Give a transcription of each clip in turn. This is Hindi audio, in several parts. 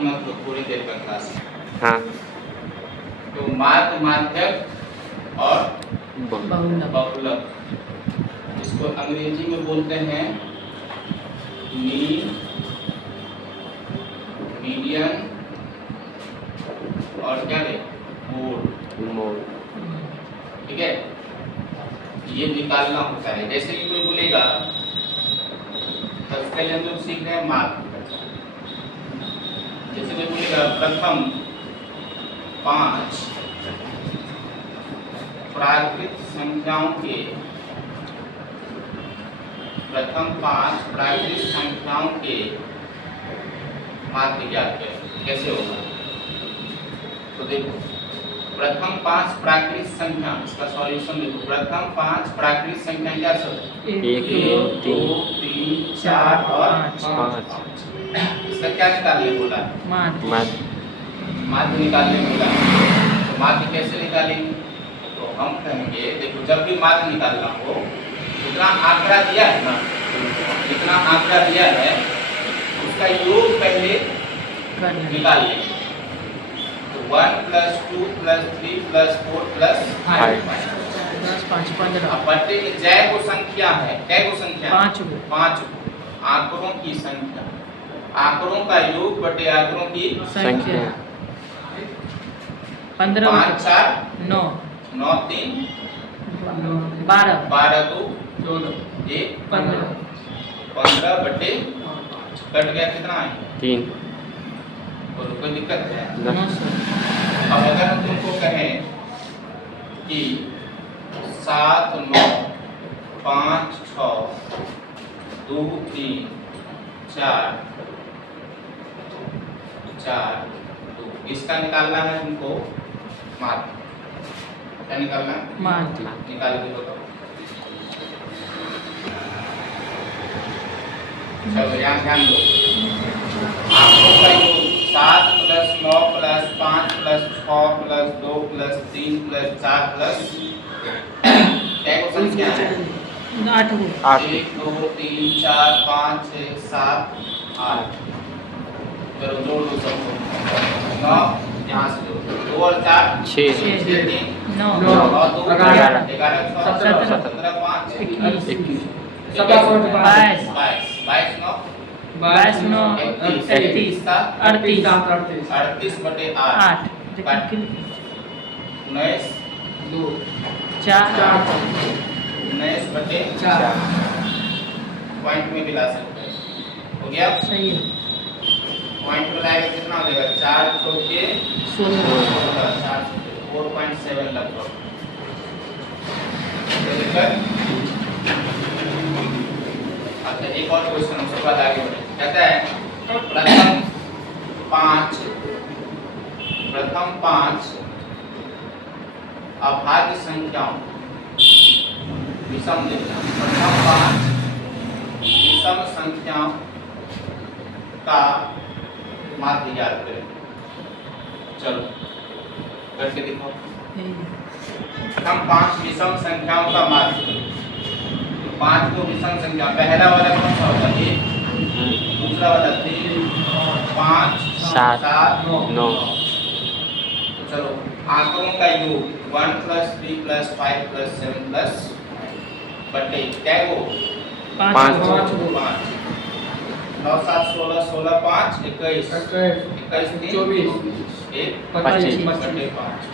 मतलब थोड़ी देर का क्लास है। हाँ तो माध्य माध्यक और बहुलक, इसको अंग्रेजी में बोलते हैं मीन, मीडियन और क्या है मोड। ठीक है, ये निकालना होता है। जैसे कि कोई बोलेगा, सबसे पहले हम लोग सीख रहे हैं माध्य। जैसे कोई बोलेगा प्रथम 5 प्राकृत संख्याओं के, प्रथम 5 प्राकृत संख्याओं के माध्य ज्ञात करें। कैसे होगा? तो देखो, प्रथम 5 प्राकृत संख्या, इसका सॉल्यूशन देखो। प्रथम 5 प्राकृत संख्या क्या सब? 1 2 3 4 और 5। इसका क्या निकालने बोला? माध्य निकालने बोला। तो माध्य कैसे निकालेंगे? तो हम कहेंगे, देखो, जब भी माध्य निकालना हो, जितना आंकड़ा दिया है ना, जितना आंकड़ा दिया है उसका योग पहले निकाल लेंगे। तो 1 + 2 + 3 + 4 + 5। अब बटे में जय को संख्या है, कै को संख्या? 5 आंकड़ों की संख्या, आंकड़ों का योग बटे आंकड़ों की संख्या। 15 5 4 9 9 3 12 12 2 1 15 बटे कट गया, कितना है? 3 बोलो, कोई दिक्कत है? 900। अब अगर हम तुमको कहें कि 7 9 5 6 2 3 4 4 2, इसका निकालना है तुमको माध्य। क्या निकालना है? माध्य। निकाल के बताओ। चलो यहाँ ध्यान दो। आंकड़ों का योग 7 + 9 + 5 + 6 + 2 + 3 + 4 + क्या को संख्या है? 8 1 2 3 4 5 6 7 8। चलो जोड़ दो सबको। 9 यहाँ से जोड़ो, 2 और 4 6 6 3 9 और 2 11 11 17 17 5 21 21 22 22 9 22 9 31 38 38 बटे 8 8 19 4 19 बटे 4 पॉइंट में मिला सकते हैं। हो गया? सही है। पॉइंट में लाएगा कितना हो जाएगा? 4 चौके 16 4.7 लगभग। अच्छा, एक और क्वेश्चन, उसके बाद आगे बढ़े। कहता है प्रथम 5 अभाज्य संख्याओं, विषम देखना, प्रथम 5 विषम संख्याओं का माध्य ज्ञात करें। चलो करके दिखाओ। प्रथम 5 विषम संख्याओं का माध्य। 5 को विषम संख्या, पहला वाला कौन सा होगा? 1, दूसरा वाला 3 5 7 9। तो चलो, आंकड़ों का योग 1 + 3 + 5 + 7 + बटे क्या है वो? 5 9 7 16 16 5 21 21 3 24 1 25 बटे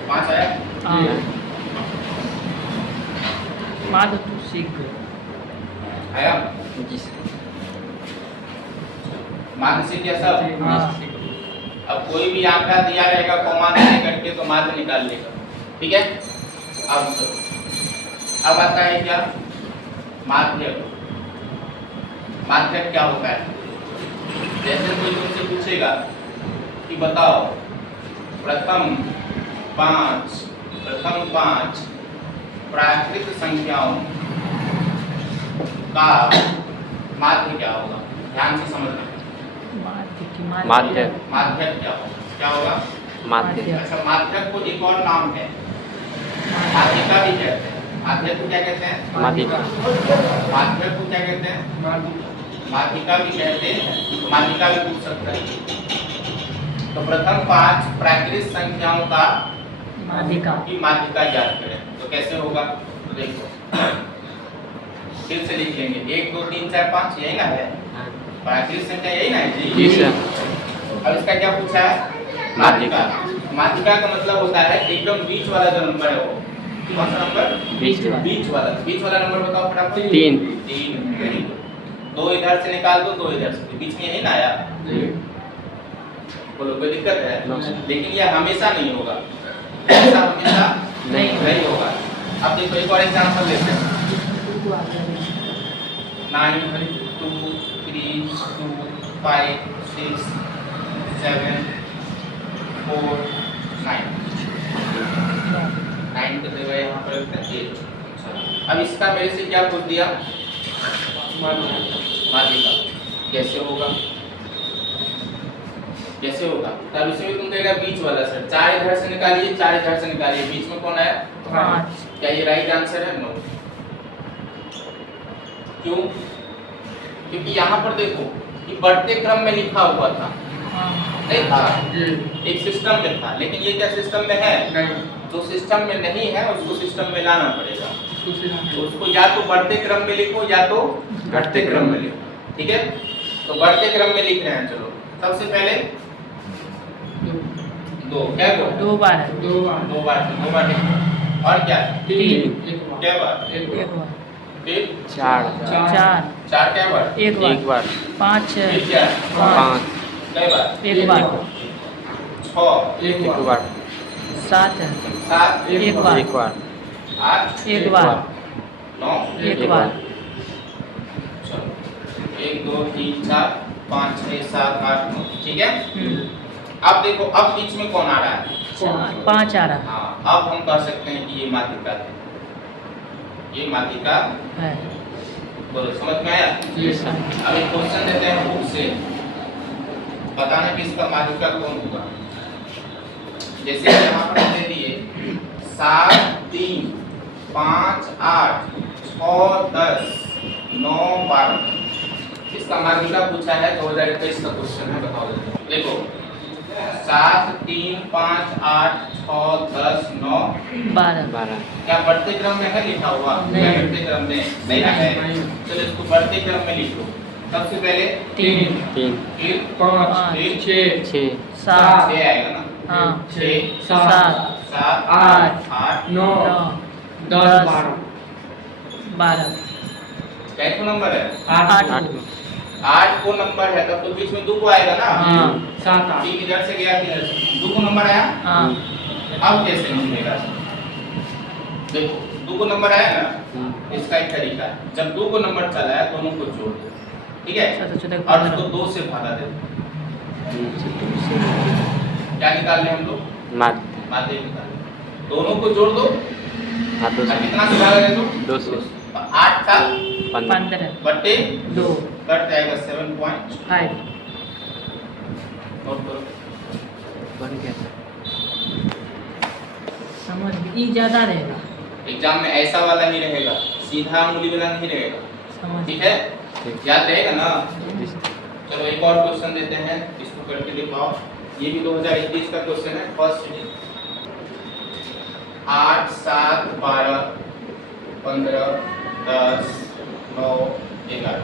5 आया? माध्य तू सीख गए। आया? जी माध्य से क्या सब? हाँ। अब कोई भी आंकड़ा दिया रहेगा कॉमा नहीं करके तो माध्य निकाल लेगा। ठीक है? अब आता है क्या? माध्य। माध्य क्या होता है? जैसे कोई तुमसे पूछेगा कि बताओ प्रथम 5 प्राकृत संख्याओं का माध्य क्या होगा? ध्यान से समझना। माध्य माध्य क्या होगा? माध्य। अच्छा, माध्य को एक और नाम है, माध्यिका भी कहते हैं। माध्य को क्या कहते हैं? माध्यिका। माध्य को क्या कहते हैं? माध्यिका भी कहते हैं। माध्यिका भी पूछ सकता है। तो प्रथम 5 प्राकृत संख्याओं का माध्यिका की माध्यिका ज्ञात करें। तो कैसे होगा, तो देखो फिर से लिख लेंगे 1 2 3 4 5 यही ना है, प्राकृत संख्या यही ना है जी सर। अब इसका क्या पूछा है, माध्यिका। माध्यिका का मतलब होता है एकदम बीच वाला जो नंबर है वो कौन सा नंबर, बीच वाला नंबर बताओ फटाफट। 3 वेरी गुड। 2 इधर से निकाल दो, 2 इधर से, बीच में यही ना आया, बोलो कोई दिक्कत है? No, sir. लेकिन यह हमेशा नहीं होगा, ऐसा हमेशा नहीं होगा। अब देखो एक और एग्जांपल लेते हैं 9 2 3 2 5 6 7 4 9 9 की जगह यहाँ पर रखते हैं 8। अब इसका मेरे से क्या पूछ दिया, माध्यिका। कैसे होगा, कैसे होगा? तब इसमें तुम कहेगा बीच वाला सर, 4 इधर से निकालिए, 4 इधर से निकालिए, बीच में कौन आया, 5। क्या ये राइट आंसर है? नो। क्यों? क्योंकि यहाँ पर देखो कि बढ़ते क्रम में लिखा हुआ था, नहीं था, एक सिस्टम में था, लेकिन ये क्या सिस्टम में है? जो सिस्टम में नहीं है उसको सिस्टम में लाना पड़ेगा। तो उसको या तो बढ़ते क्रम में लिखो या तो घटते क्रम में लिखो, ठीक है? तो बढ़ते क्रम में लिख रहे हैं। चलो सबसे पहले 2 क्या दो, 2 बार है, 2 बार लिखो। और क्या 3 क्या बार, 1 बार, फिर 4 4 क्या बार, 1 बार, 5 फिर क्या 5 क्या बार, 1 बार, 6 1 बार, 7 7 1 बार, 1 बार, 8 1 बार, 9 1 बार, चलो 1 2 3 4 5 6 7 8 9, ठीक है? अब देखो अब बीच में कौन आ रहा है, 5 आ रहा हाँ। अब हम कह सकते हैं कि ये माध्यिका है, ये माध्यिका है। बोलो समझ में आया? अब एक क्वेश्चन देते हैं बुक से, बताना कि इसका माध्यिका कौन होगा। जैसे यहाँ पर दे दिए 7 3 5 8 6 10 9 12, इसका माध्यिका पूछा है 2021 का क्वेश्चन है, बताओ जल्दी। देखो 7 3 5 8 6 10 9 12 क्या बढ़ते क्रम में है लिखा हुआ? नहीं। घटते क्रम में नहीं है। चलो इसको बढ़ते क्रम में लिखो। सबसे पहले 3 फिर 5 फिर 6 7 6 आएगा ना, हाँ 6 7 7 8 8 9 10 12 कैसा नंबर है? 8 8 को नंबर है तब तो बीच में 2 को आएगा ना, हाँ 3 इधर से गया 3 इधर से, 2 को नंबर आया। हाँ अब कैसे निकलेगा? देखो 2 को नंबर आया ना, इसका एक तरीका है, जब 2 को नंबर चला है दोनों को जोड़ दो, ठीक है? और उसको 2 से भागा दे। क्या निकाल ले हम लोग? माध्य निकाल ले। दोनों को जोड़ दो, और कितना से भागा दे दो? 2 से 8 का 15 बट्टे 2 कट जाएगा 7.5। 5 नोट करो। बन गया। समझ ई ज्यादा रहेगा, एग्जाम में ऐसा वाला ही रहेगा, सीधा उंगली वाला नहीं रहेगा, समझ ठीक है? याद रहेगा ना? जी। चलो एक और क्वेश्चन देते हैं, इसको करके दिखाओ। ये भी 2021 का क्वेश्चन है, फर्स्ट 8 7 12 15 10 9 11।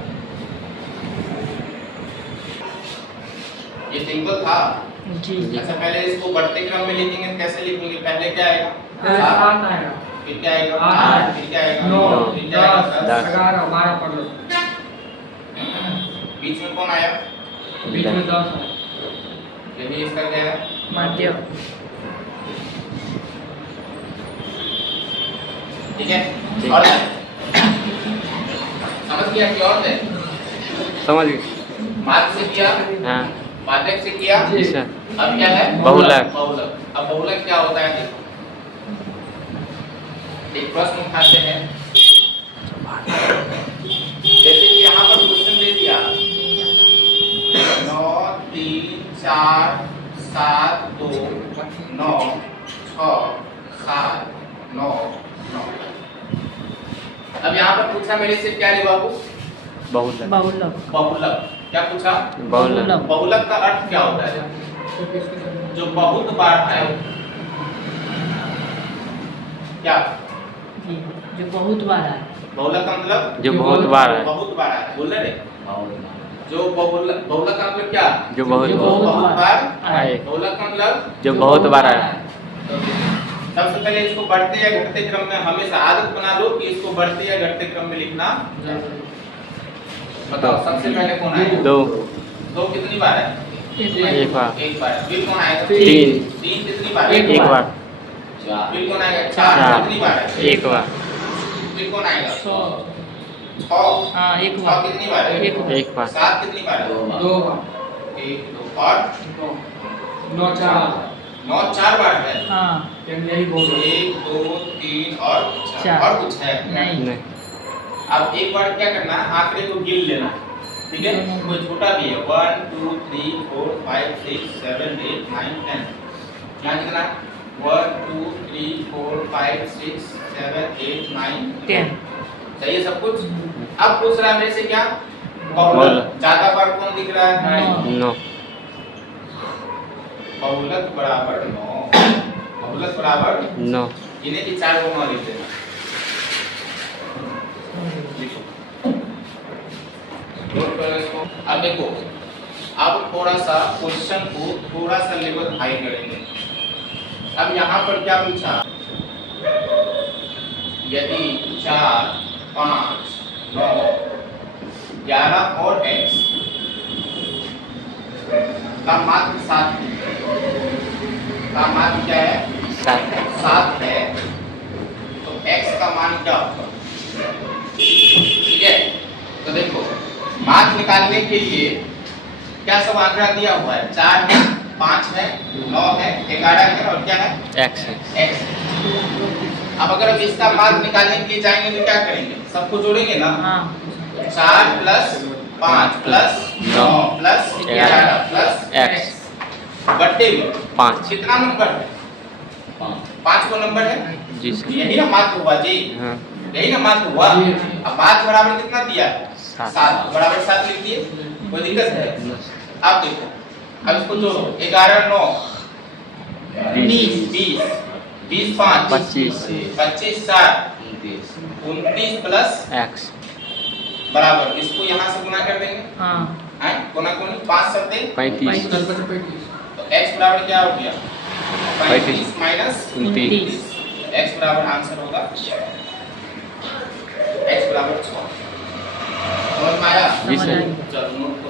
ये सिंपल था। जी अच्छा पहले इसको बढ़ते क्रम में लिखेंगे, कैसे लिखेंगे? पहले क्या आएगा? 7 आएगा, फिर क्या आएगा? 8, फिर क्या आएगा? 9 फिर क्या आएगा? 10 11 12 पढ़ लो, बीच में कौन आया? बीच में 10 है, यही इसका क्या है? माध्य। ठीक है? ठीक। और समझ गया कि और है? समझ गए। मार्ग से किया, हाँ माध्यक से किया, जी सर। अब क्या है? बहुलक। बहुलक। अब बहुलक क्या होता है? एक प्रश्न उठाते हैं, जैसे कि यहाँ पर क्वेश्चन दे दिया 9 3 4 7 2 9 6 7 9 9। अब यहाँ पर पूछा मेरे से क्या रे बाबू? बहुलक। बहुलक, बहुलक। क्या पूछा? बहुलक। बहुलक का अर्थ क्या होता है? जो बहुत बार आए। क्या जी, जो बहुत बार आए। बहुलक का मतलब जो बहुत बार है। बहुत बार आए, बोल रहे जो बहुलक का मतलब क्या? जो बहुत बहुत बार आए। बहुलक का मतलब जो बहुत बार आए। सबसे पहले इसको बढ़ते या घटते क्रम में हमेशा आदत बना लो कि इसको बढ़ते या घटते क्रम में लिखना। बताओ सबसे पहले कौन आएगा? दो। दो कितनी बार है? एक बार। एक बार। फिर कौन आएगा? तीन। तीन कितनी बार है? एक बार। फिर कौन आएगा? चार कितनी बार है? एक बार। फिर कौन आएगा? छः। छह। हाँ, एक छह बार। कितनी बार है? एक बार। एक बार। सात कितनी बार है? दो बार। एक दो और नौ चार। नौ चार बार है। हाँ, यही बोल रहे हैं। एक दो तीन और चार। चार। और कुछ है? नहीं। नहीं। अब एक बार क्या करना है, आंकड़े को गिन लेना है, ठीक है? कोई छोटा भी है 1 2 3 4 5 6 7 8 9 10। क्या लिखना है? 1 2 3 4 5 6 7 8 9 10। सही है सब कुछ? अब पूछ रहा है मेरे से क्या? बहुलक। ज्यादा बार कौन दिख रहा है? नहीं। 9। बहुलक बराबर 9। बहुलक बराबर 9। इन्हें भी चार को 9 लिख देना। लिखो। नोट करो इसको। अब देखो, अब थोड़ा सा क्वेश्चन को थोड़ा सा लेवल हाई करेंगे। अब यहाँ पर क्या पूछा? यदि 4 5 9 11 और x का मात्र 7 का मान क्या है? 7 है, तो x का मान क्या होगा? ठीक है, तो देखो मान निकालने के लिए क्या सब आंकड़ा दिया हुआ है? 4 है, 5 है, 9 है, 11 है और क्या है? x है। x। अब अगर हम इसका मान निकालने के लिए जाएंगे तो क्या करेंगे? सबको जोड़ेंगे ना? हाँ। 4 plus 5 plus 9 plus 11 plus x बट्टे में 5। कितना नंबर है? 5 को नंबर है। जी सर। यही ना मात्र हुआ जी, हाँ। यही ना मात्र हुआ। अब 5 बराबर कितना दिया? 7 बराबर 7 लिख दिए। कोई दिक्कत है? अब देखो, अब इसको जोड़ो। 11 9 20 20 5 25 25 7 29 प्लस x बराबर इसको यहाँ से गुना कर देंगे। हाँ। हैं? गुना 5 सत्ते 35 तो x बराबर क्या हो गया? 35 माइनस 29। x बराबर आंसर होगा x बराबर 6। समझ में आया? जी सर। समझ आई। चलो नोट